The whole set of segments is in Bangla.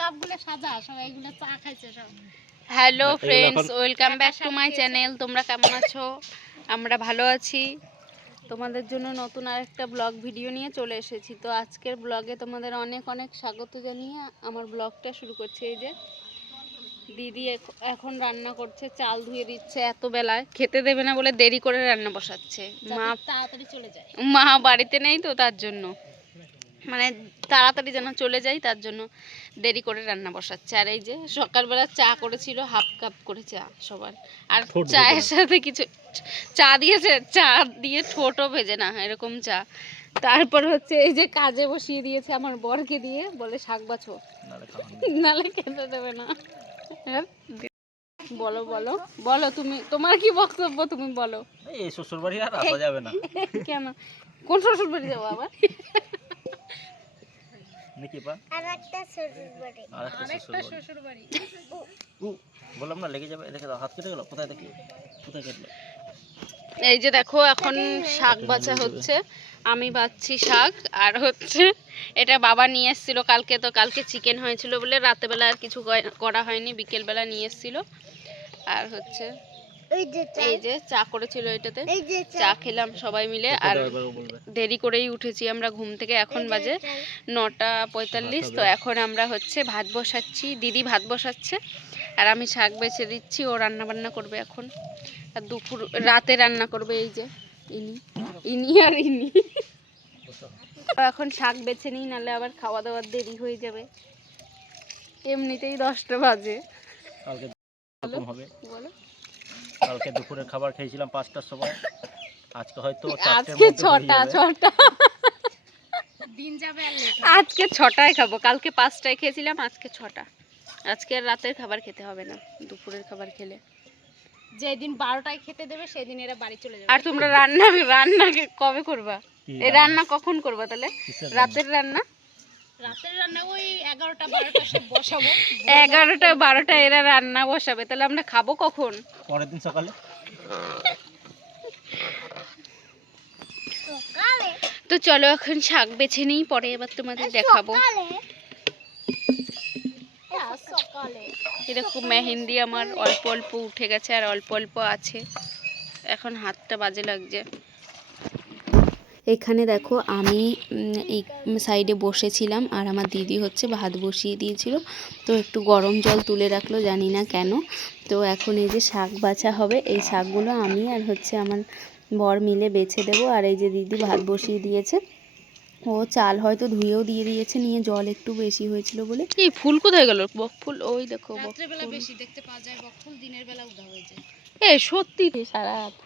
কাপগুলো সাজা, সবাই এগুলো চা খাইছে সব। Hello friends, welcome back to my channel. তোমরা কেমন আছো? আমরা ভালো আছি। তোমাদের জন্য নতুন আরেকটা ব্লগ ভিডিও নিয়ে চলে এসেছি। তো আজকের ব্লগে তোমাদের অনেক অনেক স্বাগত জানিয়ে আমার ব্লগটা শুরু করছি। এই যে দিদি এখন রান্না করছে, চাল ধুয়ে দিচ্ছে। এত বেলায় খেতে দেবে না বলে দেরি করে রান্না বসাচ্ছে। মা তাড়াতাড়ি চলে যায়, মা বাড়িতে নেই তো, তার জন্য মানে তাড়াতাড়ি যেন চলে যাই, তার জন্য দেরি করে রান্না বসাচ্ছে। আর এই যে সকালবেলা চা করেছিল, হাফ কাপ করে চা সবার। আর চায়ের সাথে কিছু চা দিয়েছে, চা দিয়ে ঠোঁটও ভেজে না, এরকম চা। তারপর হচ্ছে এই যে কাজে বসিয়ে দিয়েছে আমার বরকে দিয়ে, বলে শাক বাছো, নালে খেতে দেবে না। বলো বলো বলো, তুমি তোমার কি বক্তব্য তুমি বলো। এই শ্বশুর বাড়ি আর আসা যাবে না। কেন? কোন শ্বশুর বাড়ি যাবো আবার? নাকি পা আরেকটা শ্বশুর বাড়ি। বললাম না লেগে যাবে। দেখে দাও, হাত কেটে গেল। কোথায় দেখি, কোথায় কাটলো? এই যে দেখো এখন শাক বাছা হচ্ছে, আমি বাছছি শাক। আর হচ্ছে এটা বাবা নিয়ে এসেছিল কালকে, তো কালকে চিকেন হয়েছিল বলে রাতেবেলা আর কিছু করা হয়নি, বিকেলবেলা নিয়ে এসেছিল। আর হচ্ছে এই যে চা করেছিল, এটাতে চা খেলাম সবাই মিলে। আর দেরি করেই উঠেছি আমরা ঘুম থেকে, এখন বাজে 9:45। তো এখন আমরা হচ্ছে ভাত বসাচ্ছি, দিদি ভাত বসাচ্ছে আর আমি শাক বেছে দিচ্ছি। ও রান্না বান্না করবে এখন, আর দুপুর রাতে রান্না করবে এই যে ইনি ইনি আর ইনি। এখন শাক বেছে নিই, নাহলে আবার খাওয়া দাওয়ার দেরি হয়ে যাবে। এমনিতেই 10টা বাজে। কালকে এরকম হবে। বলো, কালকে দুপুরের খাবার খেয়েছিলাম 5টার সময়, আজকে হয়তো আজকে 6টা দিন যাবে আর লেট। আজকে 6টায় খাবো, কালকে 5টায় খেয়েছিলাম, আজকে 6টা। আজকে আর রাতের খাবার খেতে হবে না, দুপুরের খাবার খেলে। যেদিন 12টায় খেতে দেবে সেদিন এরা বাড়ি চলে যাবে। আর তোমরা রান্না কবে করবা? এই রান্না কখন করবা তাহলে? রাতের রান্না ওই 11টা 12টা সব বসাবো। 11টা 12টা এরা রান্না বসাবে, তাহলে আমরা খাবো কখন? পরের দিন সকালে। তো চলো এখন শাক বেছে নিই, পরে এবার তোমাদের দেখাবো। এরকম মেহেন্দি আমার অল্প অল্প উঠে গেছে আর অল্প অল্প আছে, এখন হাতটা বাজে লাগছে। এখানে দেখো আমি এই সাইডে বসেছিলাম আর আমার দিদি হচ্ছে ভাত বসিয়ে দিয়েছিল, তো একটু গরম জল তুলে রাখলো, জানি না কেন। তো এখন এই যে শাক বাছা হবে, এই শাকগুলো আমি আর হচ্ছে আমার বর মিলে বেছে দেবো। আর এই যে দিদি ভাত বসিয়ে দিয়েছে, ও চাল হয়তো ধুয়েও দিয়ে দিয়েছে, নিয়ে জল একটু বেশি হয়েছিল বলে। এই ফুল কোথায় গেল? বকফুল ওই দেখো, রাত্রেবেলা বেশি দেখতে পাওয়া যায় বকফুল, দিনের বেলা উদা হয়ে যায়। এই সত্যি সারা রাত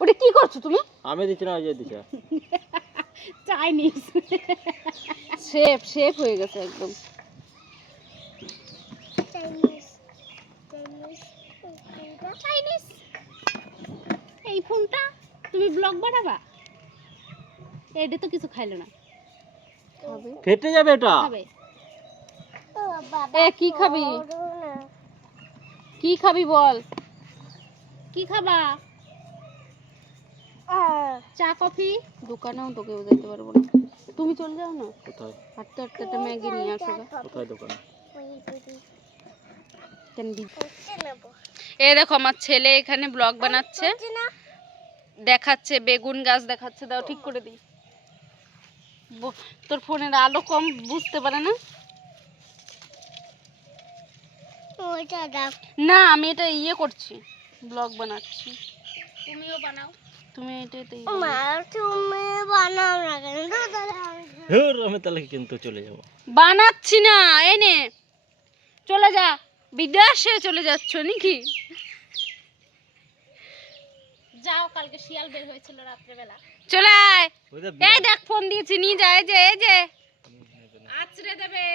ওটা কি করছো তুমি? আমি দিচ্ছি না, ওই যে দিচ্ছি। চাইনিজ শেফ হয়ে গেছে একদম। চাইনিজ এই ফোনটা তুমি ব্লগ বানাবা? এটা তো কিছু খাইলো না, খাবে, ফেটে যাবে এটা। খাবে। এ কি খাবি? কি খাবি বল, কি খাবা? চা কফি? দোকানেও তোকে যেতে পারবো না, তুমি চলে যাও না। কোথায়? হাঁটতে হাঁটতে একটা ম্যাগি নিয়ে আসো। কোথায় দোকান? এই দেখো আমার ছেলে এখানে ব্লগ বানাচ্ছে, দেখাচ্ছে বেগুন গাছ দেখাচ্ছে। দাও ঠিক করে দিই, তোর ফোনের আলো কম, বুঝতে পারে না। না আমি এটা ইয়ে করছি, ব্লগ বানাচ্ছি। তুমিও বানাও। তুমি এটাতেই তুমি বানাও না কেন? আমি তাহলে কিন্তু চলে যাব। বানাচ্ছি না, এই নে চলে যা, বিদেশে চলে যাচ্ছ নাকি? যাও, কালকে শিয়াল বের হয়েছিল রাত্রেবেলা। চলে আয়। এই দেখ ফোন দিয়েছি, নিয়ে যা। এই যে আছড়ে দেবে।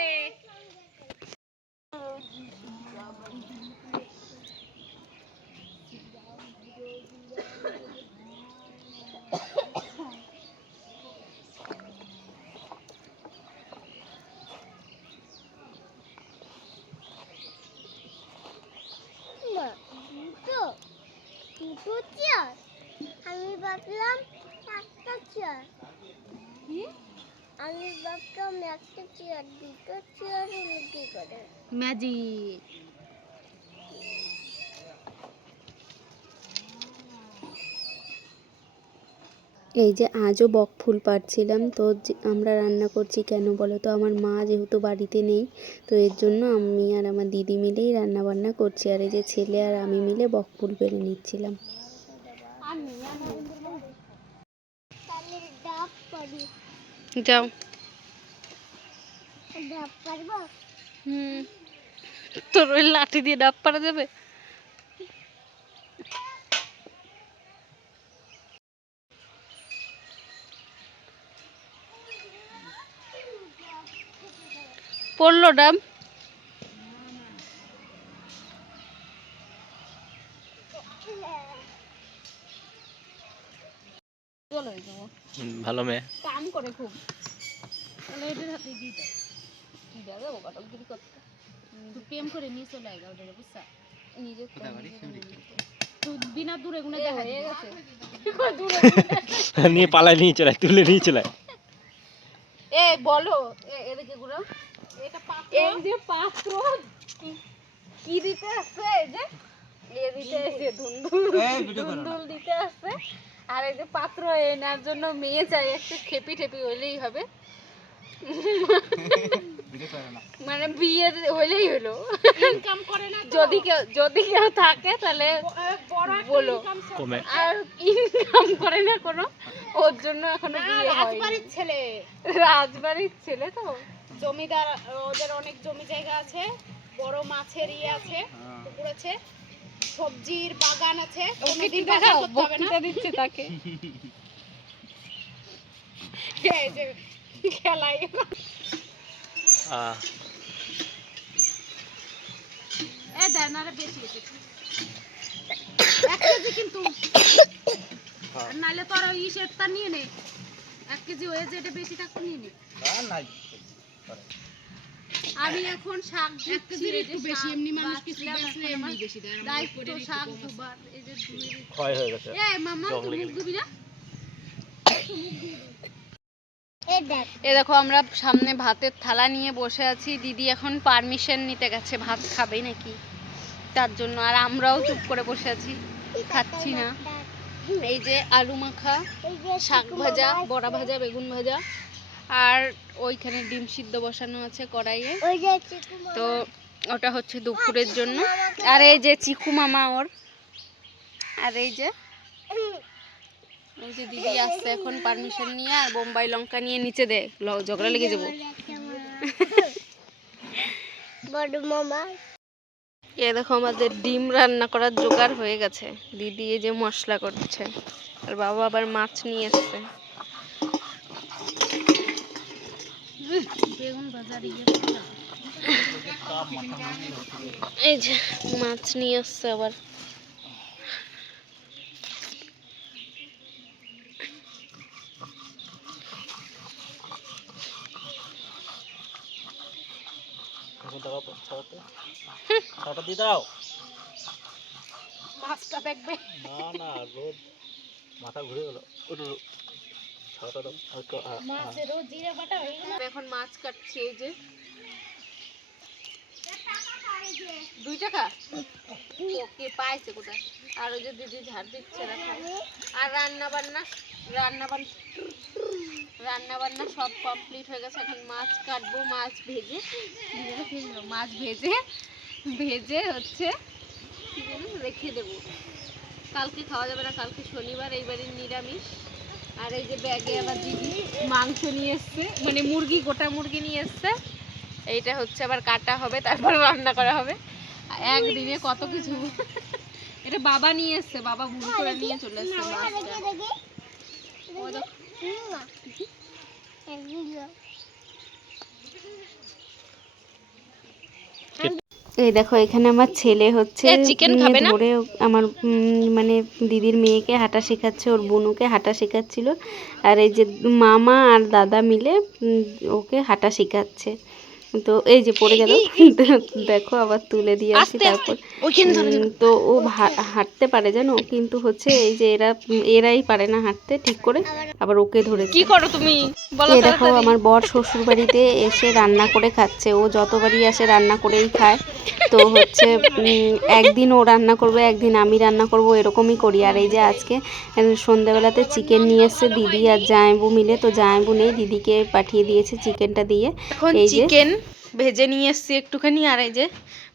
আমি ভাবলাম একটা চেয়ার, আমি ভাবলাম একটা চেয়ার, দুটো চেয়ার হলে কি করে? ম্যাজিক। এই যে আজও বকফুল পাড়ছিলাম, তো আমরা রান্না করছি কেন বলো তো, আমার মা যেহেতু বাড়িতে নেই, তো এর জন্য আমি আর আমার দিদি মিলেই রান্না বান্না করছি। আর এই যে ছেলে আর আমি মিলে বকফুল পেড়ে নিচ্ছিলাম। যাও। তোর ওই লাঠি দিয়ে ডাব পাড়া যাবে? পড়লো ডাব? ভালো মেয়ে। কাম করে খুব। তাহলে এটার হাতে দিয়ে দাও। দিয়ে দাও কটকগিরি করতে। তুই প্রেম করে নিয়ে চলে আয় ওটা বুঝছা? নিজে তুই বিনা দূরে গুনে দেখা হয়ে গেছে। নিয়ে পালায় নিয়ে চলে, তুলে নিয়ে চলে। এ বলো, এদিকে ঘুরো। এটা পাত্র। এই যে পাত্র কি দিতে আসছে? এই যে এ দিতে আসছে ধুন্দুল, ধুন্দুল দিতে আসছে। আর এই যে পাত্র এনার জন্য মেয়ে চাই, একটু খেপি ঠেপি হইলেই হবে, মানে বিয়ে হইলেই হলো। ইনকাম করে না তো। যদি কেউ থাকে তাহলে বলো। আর ইনকাম করে না কোনো, ওর জন্য এখনো বিয়ে হয়নি। রাজবাড়ির ছেলে। রাজবাড়ির ছেলে তো জমিদার, ওদের অনেক জমি জায়গা আছে, বড় মাছের আছে, পুকুর আছে, সবজির বাগান আছে। কোনোদিন বাজার করতে হবে না। দিচ্ছে তাকে। এই যে খেলাই এ দেন আরে বেশি এসেছে 1 কেজি কিন্তু, আর নাহলে তোর ওই সেটটা নিয়ে নে। 1 কেজি হয়ে যে এটা বেশি থাকতো নিয়ে নে। আমি এখন শাক দিচ্ছি, একটু বেশি, এমনি মানুষ কিছু বেশি এমনি বেশি দেয়। দায়িত্ব শাক দুবার এই যে ধুয়ে দিচ্ছি। ক্ষয় হয়ে গেছে। এই মামা তুই মুখ ধুবি না? এ দেখো আমরা সামনে ভাতের থালা নিয়ে বসে আছি, দিদি এখন পারমিশন নিতে গেছে ভাত খাবে নাকি তার জন্য, আর আমরাও চুপ করে বসে আছি, খাচ্ছি না। এই যে আলু মাখা, শাক ভাজা, বড়া ভাজা, বেগুন ভাজা, আর ওইখানে ডিম সিদ্ধ বসানো আছে কড়াইয়ে, তো ওটা হচ্ছে দুপুরের জন্য। আর এই যে চিকু মামা ওর, আর এই যে দিদি আসছে এখন পারমিশন নিয়ে, আর বোম্বাই লঙ্কা নিয়ে নিচে দে, ঝগড়া লেগে যাবো। এ দেখো আমাদের ডিম রান্না করার জোগাড় হয়ে গেছে, দিদি এই যে মশলা করছে, আর বাবা আবার মাছ নিয়ে এসছে। এই যে মাছ নিয়ে আসছে আবার। ছাতা দিয়ে দাও। মাছটা দেখবে না না, রোদ মাথা ঘুরে গেল। ছাতা দাও। মাছেরও জিরে বাটা হয়ে গেল। এখন মাছ কাটছি, এই যে 2 টাকা ওকে পাইছে কোথায়। আর ওই যে দিদি ঝাড় দিচ্ছে রাখা। আর রান্না বান্না সব কমপ্লিট হয়ে গেছে, এখন মাছ কাটবো, মাছ ভেজে হচ্ছে রেখে দেবো, কালকে খাওয়া যাবে না, কালকে শনিবার, এই বাড়ির নিরামিষ। আর এই যে ব্যাগে আবার দিদি মাংস নিয়ে এসছে, মানে মুরগি, গোটা মুরগি নিয়ে এসছে, এইটা হচ্ছে আবার কাটা হবে, তারপর রান্না করা হবে। একদিনে কত কিছু। এটা বাবা নিয়ে এসছে, বাবা ভুল করে নিয়ে চলে এসছে মাছটা। এই দেখো এখানে আমার ছেলে হচ্ছে চিকেন খাবে না, ধরে আমার মানে দিদির মেয়েকে হাঁটা শেখাচ্ছে, ওর বোনুকে হাঁটা শেখাচ্ছিল। আর এই যে মামা আর দাদা মিলে ওকে হাঁটা শেখাচ্ছে। তো এই যে পড়ে গেল। দেখো আবার তুলে দিয়ে আসি। তারপর তো ও হাঁটতে পারে জানো, কিন্তু হচ্ছে এই যে এরাই পারে না হাঁটতে ঠিক করে, আবার ওকে ধরেছে। কি করো তুমি বলো? এই দেখো আমার বর শ্বশুর বাড়িতে এসে রান্না করে খাচ্ছে। ও যতবারই আসে রান্না করেই খায়। তো হচ্ছে একদিন ও রান্না করবে, একদিন আমি রান্না করব, এরকমই করি। আর এই যে আজকে সন্ধ্যাবেলাতে চিকেন নিয়ে এসছে দিদি আর জামাইবু মিলে। তো জামাইবু নেই, দিদিকে পাঠিয়ে দিয়েছে চিকেনটা দিয়ে। এখন এই যে চিকেন ভেজে নিয়ে এসছি একটুখানি, আর এই যে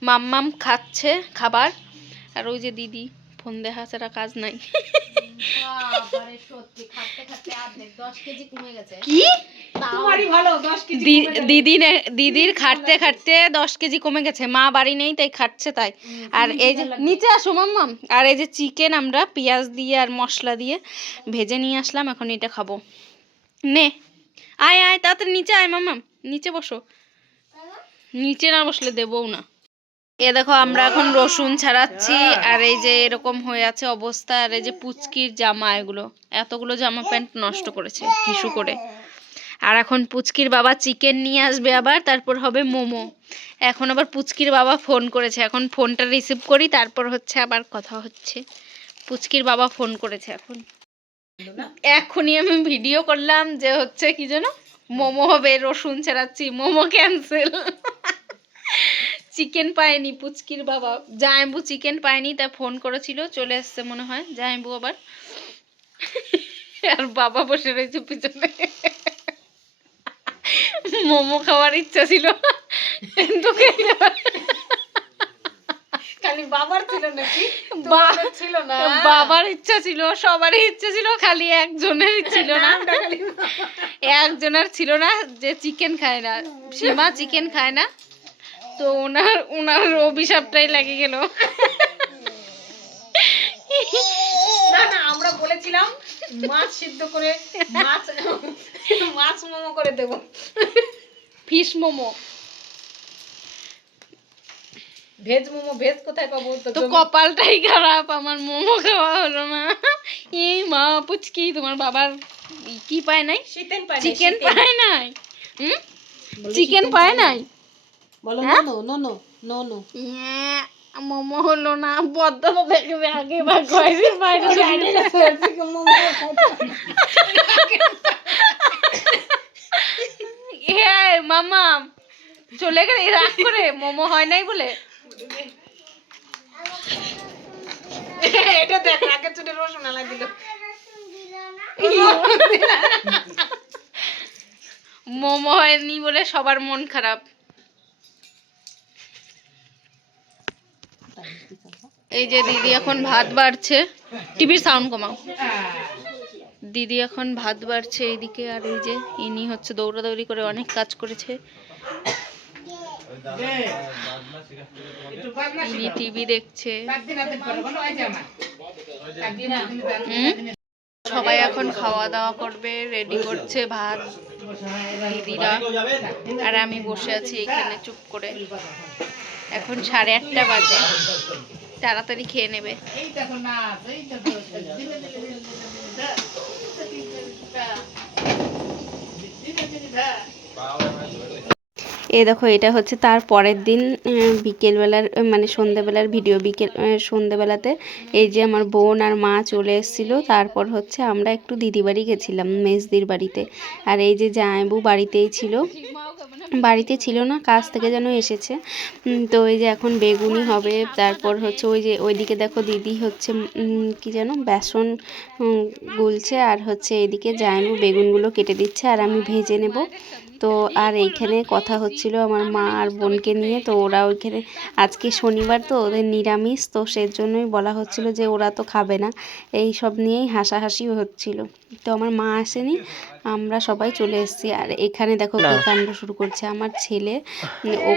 মাম্মাম খাচ্ছে খাবার, আর ওই যে দিদি ফোন দেখা ছাড়া কাজ নাই। কি দিদির খাটতে খাটতে 10 কেজি কমে গেছে। মা বাড়ি নেই তাই খাটছে তাই। আর এই যে নিচে আসো মাম্মাম, আর এই যে চিকেন আমরা পেঁয়াজ দিয়ে আর মশলা দিয়ে ভেজে নিয়ে আসলাম, এখন এটা খাবো। নে আয় আয় তাড়াতাড়ি নিচে আয় মাম্মাম, নিচে বসো, নিচে না বসলে দেবও না। এ দেখো আমরা এখন রসুন ছাড়াচ্ছি, আর এই যে এরকম হয়ে আছে অবস্থা। আর এই যে পুচকির জামা, এগুলো এতগুলো জামা প্যান্ট নষ্ট করেছে হিসু করে। আর এখন পুচকির বাবা চিকেন নিয়ে আসবে আবার, তারপর হবে মোমো। এখন আবার পুচকির বাবা ফোন করেছে, এখন ফোনটা রিসিভ করি, তারপর হচ্ছে আবার কথা হচ্ছে। পুচকির বাবা ফোন করেছে এখনই আমি ভিডিও করলাম যে হচ্ছে কি যেন মোমো হবে, রসুন ছাড়াচ্ছি, মোমো ক্যান্সেল। চিকেন পায়নি পুচকির বাবা, জামাইবু চিকেন পায়নি তাই ফোন করেছিল, চলে এসছে মনে হয় জামাইবু আবার। আর বাবা বসে রয়েছে পিছনে। মোমো খাওয়ার ইচ্ছা ছিল কিন্তু খালি বাবার ছিল নাকি? ছিল না, বাবার ইচ্ছা ছিল, সবারই ইচ্ছা ছিল, খালি একজনের ছিল না। একজনের ছিল না যে চিকেন খায় না, সীমা চিকেন খায় না, তো ওনার অভিশাপটাই লেগে গেল। না না আমরা বলেছিলাম মাছ সিদ্ধ করে মাছ মোমো করে দেব, fish momo, veg momo. Veg কোথায় পাবো? তো কপালটাই খারাপ, আমার মোমো খাওয়া হলো না। এই মা পুচকি তোমার বাবার কি পায় নাই? চিকেন পায় নাই। চিকেন পায় নাই বলো। নো নো মোমো হলো না, বদ্ধ তো দেখবে আগে বা কয়েকদিন বাইরে মামা চলে গেলে রাগ করে মোমো হয় নাই বলে। এটা দেখ আগে চুটে রসুন আলাই দিল, মোমো হয়নি বলে সবার মন খারাপ। এই যে দিদি এখন ভাত বাড়ছে, টিভির সাউন্ড কমাও। দিদি এখন ভাত বাড়ছে এইদিকে, আর এই যে ইনি হচ্ছে দৌড়াদৌড়ি করে অনেক কাজ করেছে। ইনি টিভি দেখছে। সবাই এখন খাওয়া দাওয়া করবে, রেডি করছে ভাত দিদিরা, আর আমি বসে আছি এখানে চুপ করে। এখন 8:30 বাজে, তাড়াতাড়ি খেয়ে নেবে। এই দেখো এটা হচ্ছে তার পরের দিন বিকেলবেলার মানে সন্ধ্যেবেলার ভিডিও। সন্ধ্যেবেলাতে এই যে আমার বোন আর মা চলে এসেছিলো, তারপর হচ্ছে আমরা একটু দিদি বাড়ি গেছিলাম, মেজদির বাড়িতে। আর এই যে জামাইবু বাড়িতেই ছিল, বাড়িতে ছিল না, কাজ থেকে যেন এসেছে। তো এই যে এখন বেগুনি হবে, তারপর হচ্ছে ওই যে ওইদিকে দেখো দিদি হচ্ছে কি যেন বেসন গুলছে, আর হচ্ছে এইদিকে জামাইবু বেগুনগুলো কেটে দিচ্ছে আর আমি ভেজে নেব। তো আর এইখানে কথা হচ্ছিল আমার মা আর বোনকে নিয়ে। তো ওরা ওইখানে আজকে শনিবার তো ওদের নিরামিষ, তো সেজন্যই বলা হচ্ছিল যে ওরা তো খাবে না, এই সব নিয়েই হাসাহাসি হচ্ছিল। তো আমার মা আসেনি, আমরা সবাই চলে এসেছি। আর এখানে দেখো কি কাণ্ড শুরু করছে আমার ছেলে, ও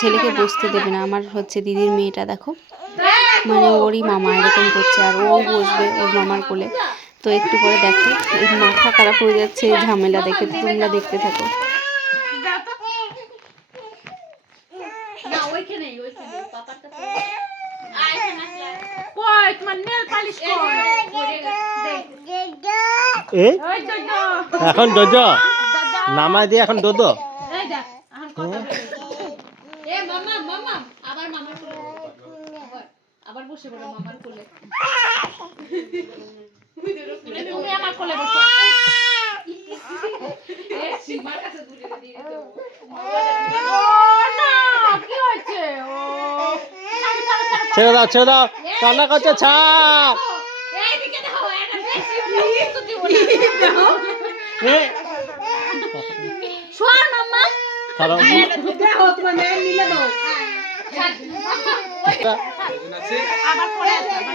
ছেলেকে বসতে দেবে না। আমার হচ্ছে দিদির মেয়েটা দেখো, মানে ওরই মামা এরকম করছে, আর ও বসবে ওর মামার কোলে। তো একটু পরে দেখো মাথা খারাপ হয়ে যাচ্ছে এই ঝামেলা দেখে, তোমরা দেখতে থাকো। এখন দোদো নামাই দিয়ে এখন দোদো এ মামা মামা আবার মামার কোলে আবার বসে পড়ো মামার কোলে তুমি আমার কোলে বসো এ সীমার কাছে দূরে দিয়ে দাও ও না কি হচ্ছে ও ছেড়ে দাও কান্না করছে ছাড় এইদিকে দেখো এটা বেশি তো দিব না শোন মাম্মা খারাপ দেখো তোমার মেয়ে নিলে দাও আবার পরে আসবে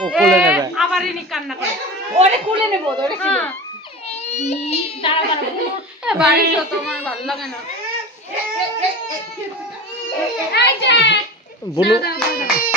ও কোলে নেবে আবার ইনি কান্না করে ওরে কোলে নেব ওরে ছিল দাঁড়া বাড়ি তো তোমার ভালো লাগে না এই যে বুলু দাও